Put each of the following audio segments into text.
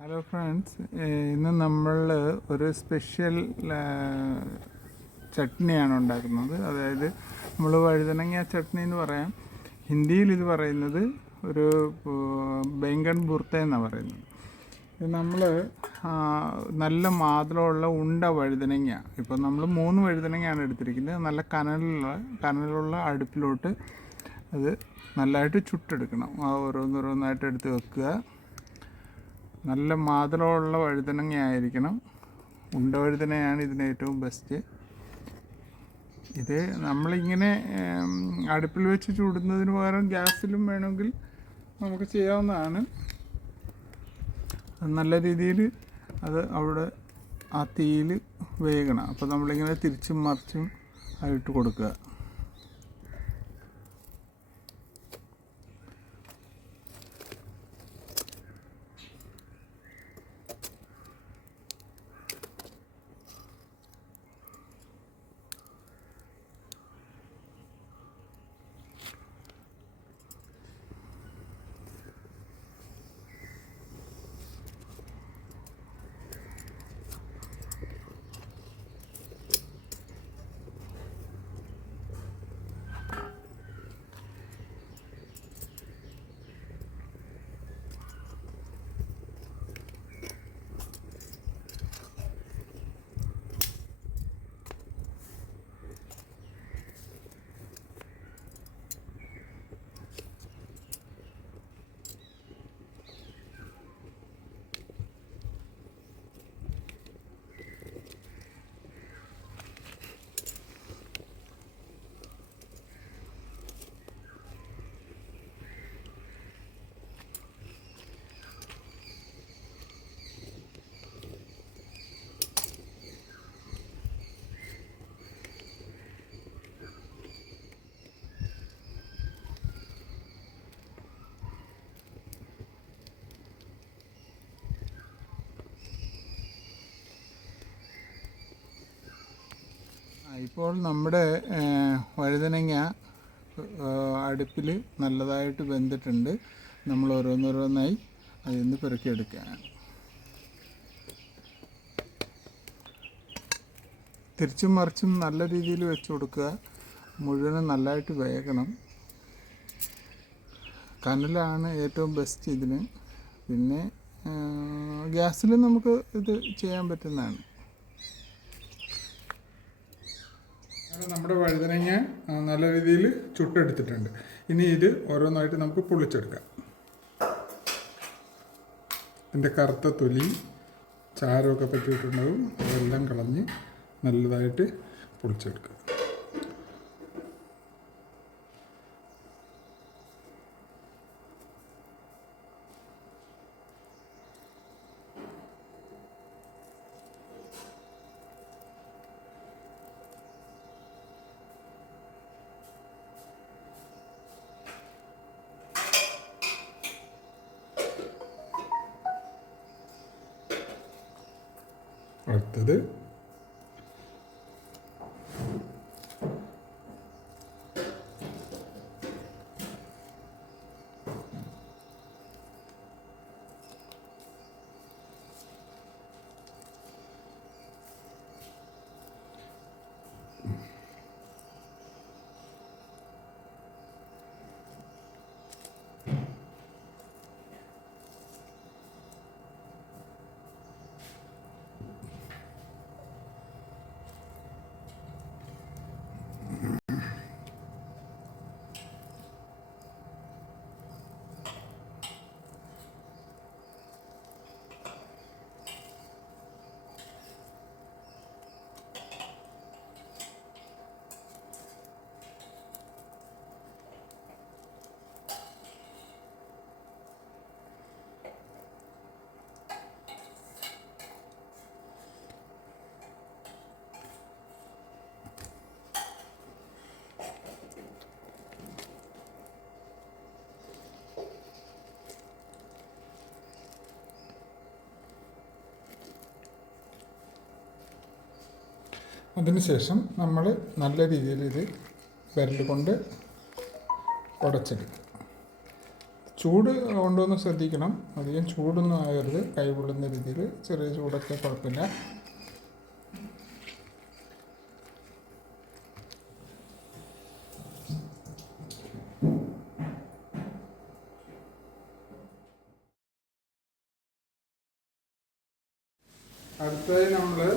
Hello friends, ഇന്ന് നമ്മൾ ഒരു സ്പെഷ്യൽ ചട്നിയാണ് ഉണ്ടാക്കുന്നത്. അതായത് നമ്മൾ വഴുതനങ്ങ ചട്നി എന്ന് പറയാം. ഹിന്ദിയിൽ ഇത് പറയുന്നത് ഒരു ബെങ്കൺ ബുർത്ത എന്നാണ് പറയുന്നത്. ഇത് നമ്മൾ നല്ല മാതളമുള്ള ഉണ്ട വഴുതനങ്ങ, ഇപ്പോൾ നമ്മൾ 3 വഴുതനങ്ങയാണ് എടുത്തിരിക്കുന്നത്. നല്ല കനലുള്ള അടുപ്പിലോട്ട് അത് നല്ലതായിട്ട് ചുട്ടെടുക്കണം. ഓരോന്നോരോന്നായിട്ട് എടുത്ത് വെക്കുക. നല്ല മാതളമുള്ള വഴുതനങ്ങ ആയിരിക്കണം. ഉണ്ട വഴുതനയാണ് ഇതിന് ഏറ്റവും ബെസ്റ്റ്. ഇത് നമ്മളിങ്ങനെ അടുപ്പിൽ വെച്ച് ചുടുന്നതിന് പകരം ഗ്യാസിലും വേണമെങ്കിൽ നമുക്ക് ചെയ്യാവുന്നതാണ്. നല്ല രീതിയിൽ അത് അവിടെ ആ തീയിൽ വേകണം. അപ്പോൾ നമ്മളിങ്ങനെ തിരിച്ചും മറിച്ചും ആയിട്ട് കൊടുക്കുക. ഇപ്പോൾ നമ്മുടെ വഴുതനങ്ങ അടുപ്പിൽ നല്ലതായിട്ട് വെന്തിട്ടുണ്ട്. നമ്മൾ ഓരോന്നോരോന്നായി അതിൽ നിന്ന് പെറുക്കിയെടുക്കുകയാണ്. തിരിച്ചും മറിച്ചും നല്ല രീതിയിൽ വെച്ച് കൊടുക്കുക. മുഴുവനും നല്ലതായിട്ട് വേകണം. കനലാണ് ഏറ്റവും ബെസ്റ്റ് ഇതിന്. പിന്നെ ഗ്യാസിൽ നമുക്ക് ഇത് ചെയ്യാൻ പറ്റുന്നതാണ്. നമ്മുടെ വഴുതനങ്ങ നല്ല രീതിയിൽ ചുട്ടെടുത്തിട്ടുണ്ട്. ഇനി ഇത് ഓരോന്നായിട്ട് നമുക്ക് പൊളിച്ചെടുക്കാം. ഇതിൻ്റെ കറുത്ത തൊലി ചാരമൊക്കെ പറ്റിയിട്ടുണ്ടാവും. അതെല്ലാം കളഞ്ഞ് നല്ലതായിട്ട് പൊളിച്ചെടുക്കുക. അടുത്തത് അതിനുശേഷം നമ്മൾ നല്ല രീതിയിൽ ഇത് വിരൽ കൊണ്ട് ഉടച്ചെടുക്കുക. ചൂട് കൊണ്ടുവന്ന് ശ്രദ്ധിക്കണം, അധികം ചൂടൊന്നും ആകരുത്, കൈ പൊള്ളുന്ന രീതിയിൽ ചെറിയ ചൂടൊക്കെ കുഴപ്പമില്ല. അടുത്തതായി നമ്മൾ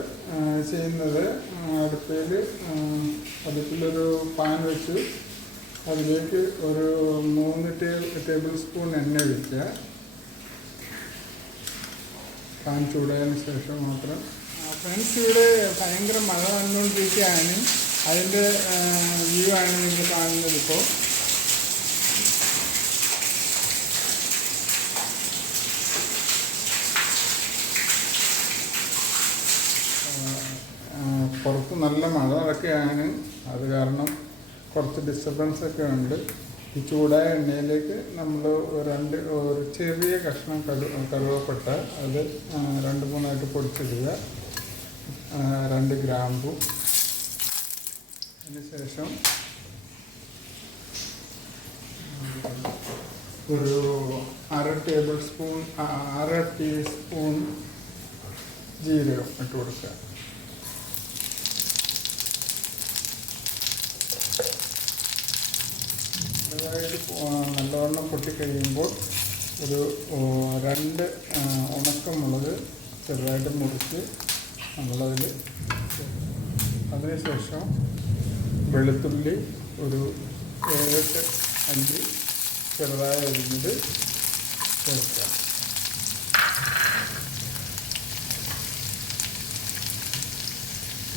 ചെയ്യുന്നത്, അടുപ്പിലൊരു പാൻ വെച്ച് അതിലേക്ക് ഒരു 3 ടേബിൾ സ്പൂൺ എണ്ണ ഒഴിക്കുക. പാൻ ചൂടായതിനു ശേഷം മാത്രം. ഫ്രണ്ട്സ്, ഇവിടെ ഭയങ്കര മഴ വന്നുകൊണ്ടിരിക്കുകയാണ്. അതിൻ്റെ വ്യൂ ആണ് നിങ്ങൾ കാണുന്നത്. ഇപ്പോൾ പുറത്ത് നല്ല മഴ ഒക്കെയാണ്. അത് കാരണം കുറച്ച് ഡിസ്റ്റർബൻസ് ഒക്കെ ഉണ്ട്. ഈ ചൂടായ എണ്ണയിലേക്ക് നമ്മൾ ഒരു ചെറിയ കഷ്ണം കറുവപ്പട്ട അത് 2-3 പൊടിച്ചിടുക, 2 ഗ്രാമ്പു. അതിനുശേഷം ഒരു 1/2 ടീസ്പൂൺ ജീരകം ഇട്ട് കൊടുക്കുക. നല്ലവണ്ണം പൊട്ടിക്കഴിയുമ്പോൾ ഒരു 2 ഉണക്കമുളക് ചെറുതായിട്ട് മുറിച്ച് നമ്മളതിൽ, അതിനുശേഷം വെളുത്തുള്ളി ഒരു 7-8 അല്ലി ചെറുതായി അരിഞ്ഞത് ചേർക്കുക.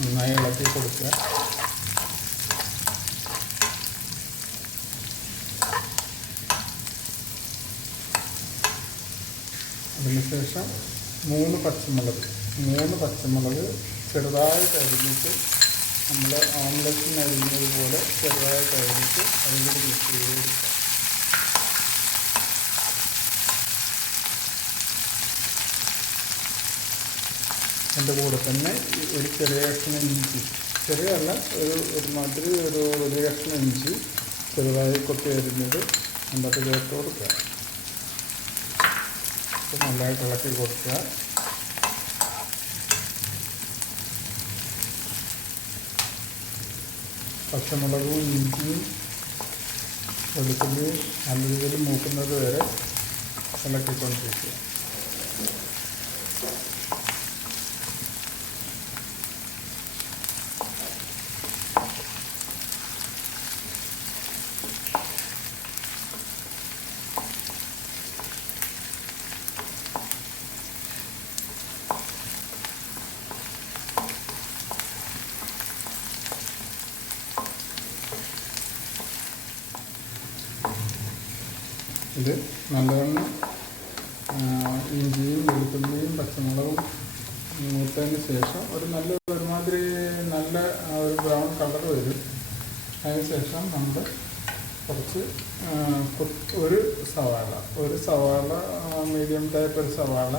നന്നായി ഇളക്കി കൊടുക്കുക. അതിനുശേഷം 3 പച്ചമുളക് ചെറുതായിട്ട് അരിഞ്ഞിട്ട്, നമ്മൾ ഓംലെറ്റിന് അരിഞ്ഞത് പോലെ ചെറുതായിട്ട് അരിഞ്ഞിട്ട് അതിലൂടെ മിക്സ് ചെയ്ത് കൊടുക്കുക. അതിൻ്റെ കൂടെ തന്നെ ഒരു ചെറിയ കഷ്ണം ഇഞ്ചി, ചെറിയല്ല, ഒരുമാതിരി ഒരു വലിയ കഷ്ണം ഇഞ്ചി ചെറുതായി കൊത്തി അരിഞ്ഞത് അതിൻ്റെ ചേർത്ത് കൊടുക്കുക. നല്ലതായിട്ട് ഇളക്കി കൊടുക്കുക. പച്ചമുളകും ഇഞ്ചിയും വെളുത്തുള്ളിയും നല്ല രീതിയിൽ മൂക്കുന്നത് വരെ ഇളക്കിക്കൊണ്ടിരിക്കുക. ഇത് നല്ലവണ്ണം ഇഞ്ചിയും വെളുത്തുള്ളിയും പച്ചമുളകും മൂത്തതിന് ശേഷം ഒരുമാതിരി നല്ല ഒരു ബ്രൗൺ കളർ വരും. അതിന് ശേഷം നമ്മൾ കുറച്ച് ഒരു സവാള മീഡിയം ടൈപ്പ് ഒരു സവാള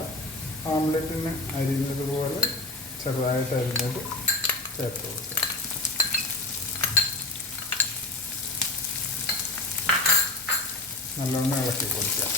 ഓംലെറ്റിന് അരിഞ്ഞത് പോലെ ചെറുതായിട്ട് അരിഞ്ഞത് ചേർത്ത് കൊടുക്കുക. നല്ലോണം ഇളക്കി കൊടുക്കുക.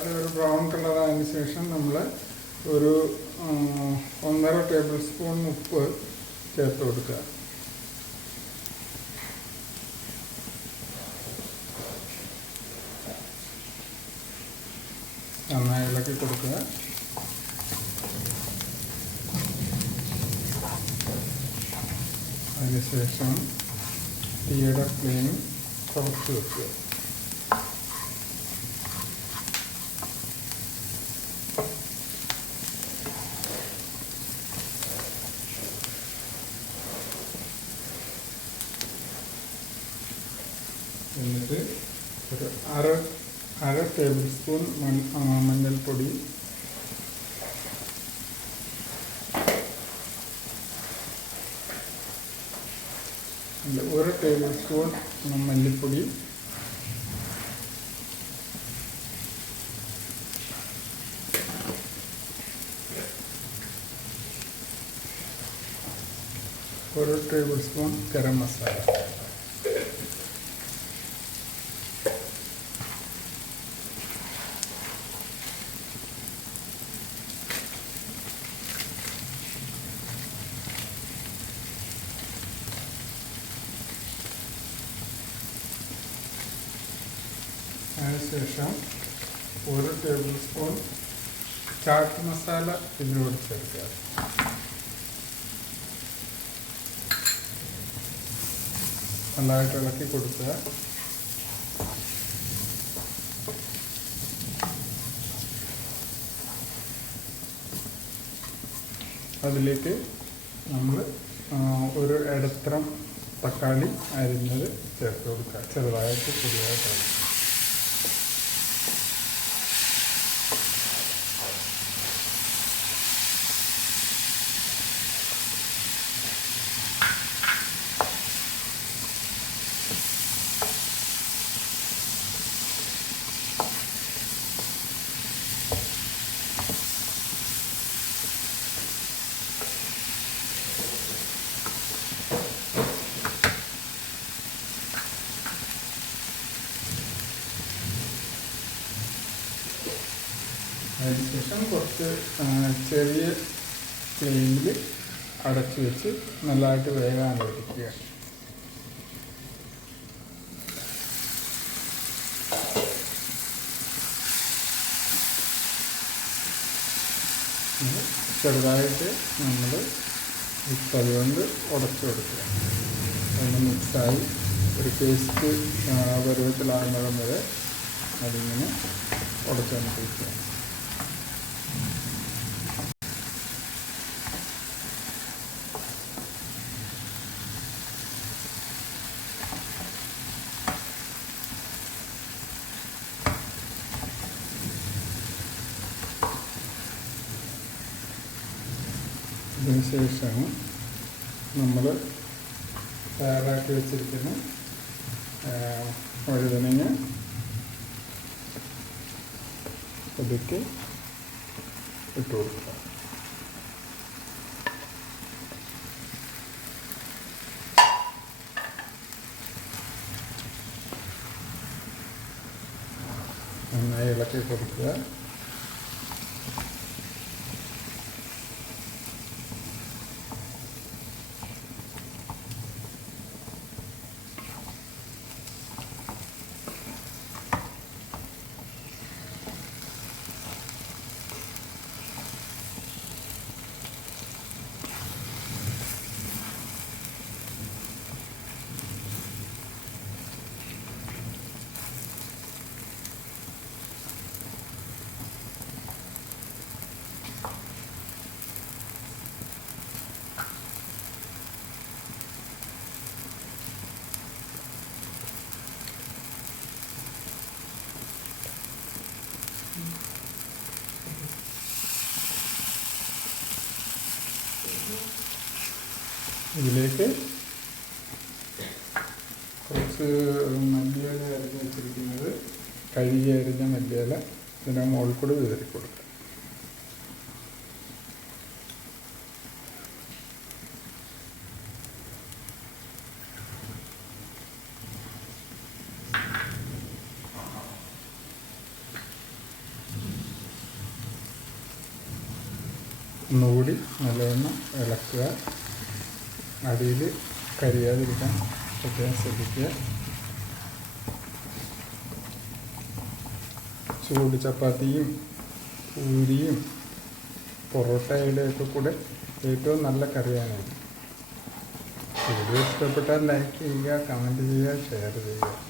ഒരു ബ്രൗൺ കളറായതിനു ശേഷം നമ്മൾ ഒരു 1.5 ടേബിൾ സ്പൂൺ ഉപ്പ് ചേർത്ത് കൊടുക്കുക. നന്നായി ഇളക്കി കൊടുക്കുക. അതിനുശേഷം തീയുടെ ഫ്ലെയിം കുറച്ച് വെക്കുക. എന്നിട്ട് ഒരു അര ടേബിൾ സ്പൂൺ മഞ്ഞൾപ്പൊടി, ഒരു ടേബിൾ സ്പൂൺ മല്ലിപ്പൊടി, ഒരു ടേബിൾ സ്പൂൺ ഗരം മസാല, അതിനുശേഷം ഒരു ടേബിൾ സ്പൂൺ ചാട്ട് മസാല ഇതിനോട് ചേർക്കുക. നന്നായിട്ട് ഇളക്കി കൊടുക്കുക. അതിലേക്ക് നമ്മൾ ഒരു ഇടത്തരം തക്കാളി അരിഞ്ഞത് ചേർത്ത് കൊടുക്കുക. ചെറുതായിട്ട് പൊടിയായിട്ട്. അതിനുശേഷം കുറച്ച് ചെറിയ ഫ്ലെയിമിൽ അടച്ചു വെച്ച് നല്ലതായിട്ട് വേഗം അനുവദിക്കുക. ചെറുതായിട്ട് നമ്മൾ കൈ കൊണ്ട് ഉടച്ചു കൊടുക്കുക. ഒന്ന് മിക്സായി ഒരു പേസ്റ്റ് പരുവത്തിലാകുന്നിടം വരെ അതിങ്ങനെ ഉടച്ചനുസരിക്കുക. ഇതിനുശേഷം നമ്മൾ തയ്യാറാക്കി വെച്ചിരിക്കുന്ന വഴുതനങ്ങ പതുക്കെ ഇട്ട് കൊടുക്കുക. നന്നായി ഇളക്കി കൊടുക്കുക. ഇതിലേക്ക് കുറച്ച് മല്ലിയില അരിഞ്ഞ് വെച്ചിരിക്കുന്നത്, കഴുകി അരിഞ്ഞ മല്ലിയില ഇതിനെ മുകളിൽ കൂടി വിതറി കൊടുക്കുക. ഒന്നുകൂടി നല്ലവണ്ണം ഇളക്കുക. അടിയിൽ കരിയാതിരിക്കാൻ പ്രത്യേകം ശ്രദ്ധിക്കുക. ചൂട് ചപ്പാത്തിയും പൂരിയും പൊറോട്ടയുടെയൊക്കെ കൂടെ ഏറ്റവും നല്ല കറിയാണ്. വീഡിയോ ഇഷ്ടപ്പെട്ടാൽ ലൈക്ക് ചെയ്യുക, കമൻറ്റ് ചെയ്യുക, ഷെയർ ചെയ്യുക.